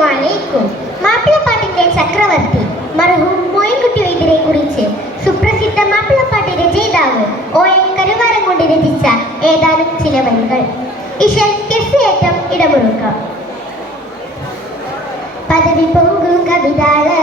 അസ്സലാമലൈക്കും. മാപ്പിളപ്പാട്ടിന്റെ ചക്രവർത്തി മർഹൂം മോയിൻകുട്ടി വൈദ്യരെ കുറിച്ച് സുപ്രസിദ്ധ മാപ്പിളപ്പാട്ട് രചയിതാവ് ഒ എൻ കരുവാരം കൊണ്ട് രചിച്ച ഏതാനും ചില വരികൾ. ഇഷൽ കെസ്സേറ്റം ഇടമുറുക്കം. പദവി പൊങ്കും കവിതാളർ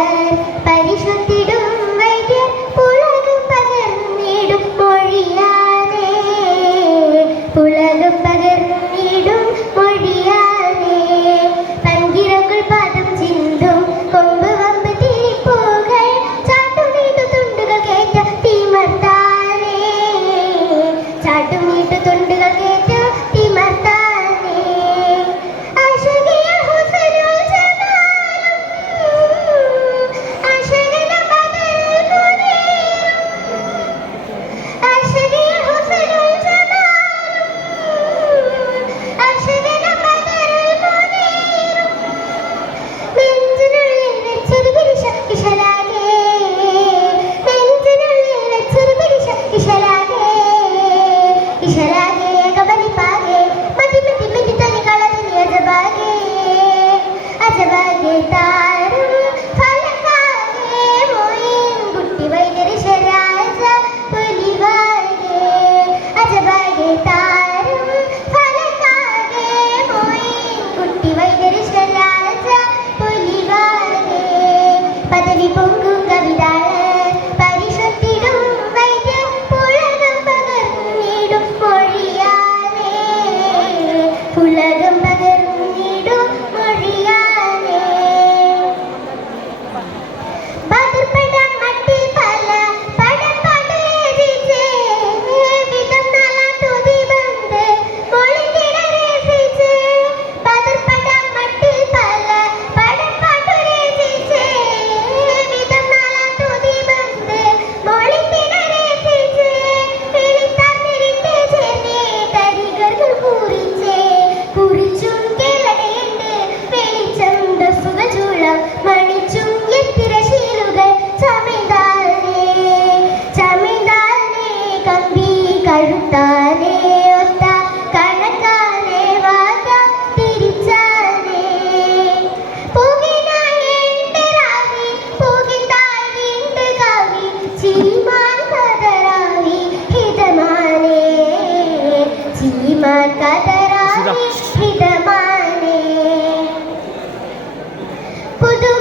Put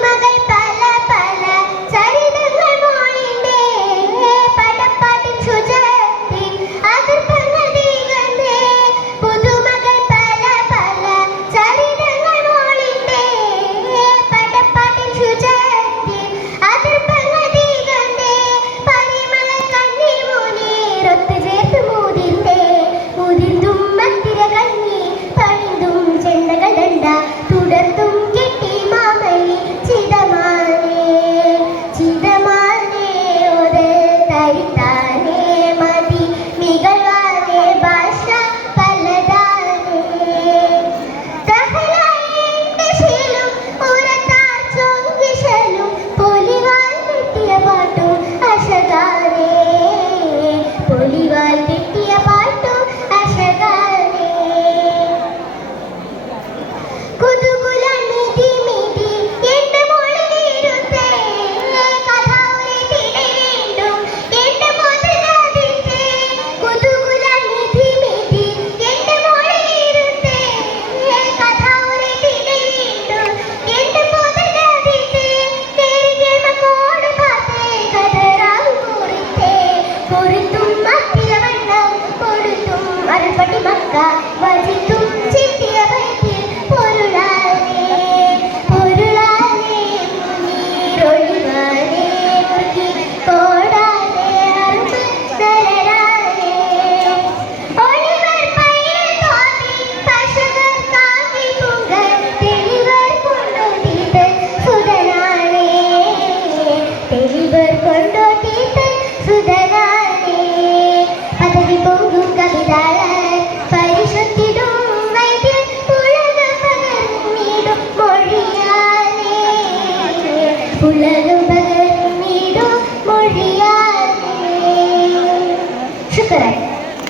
உலக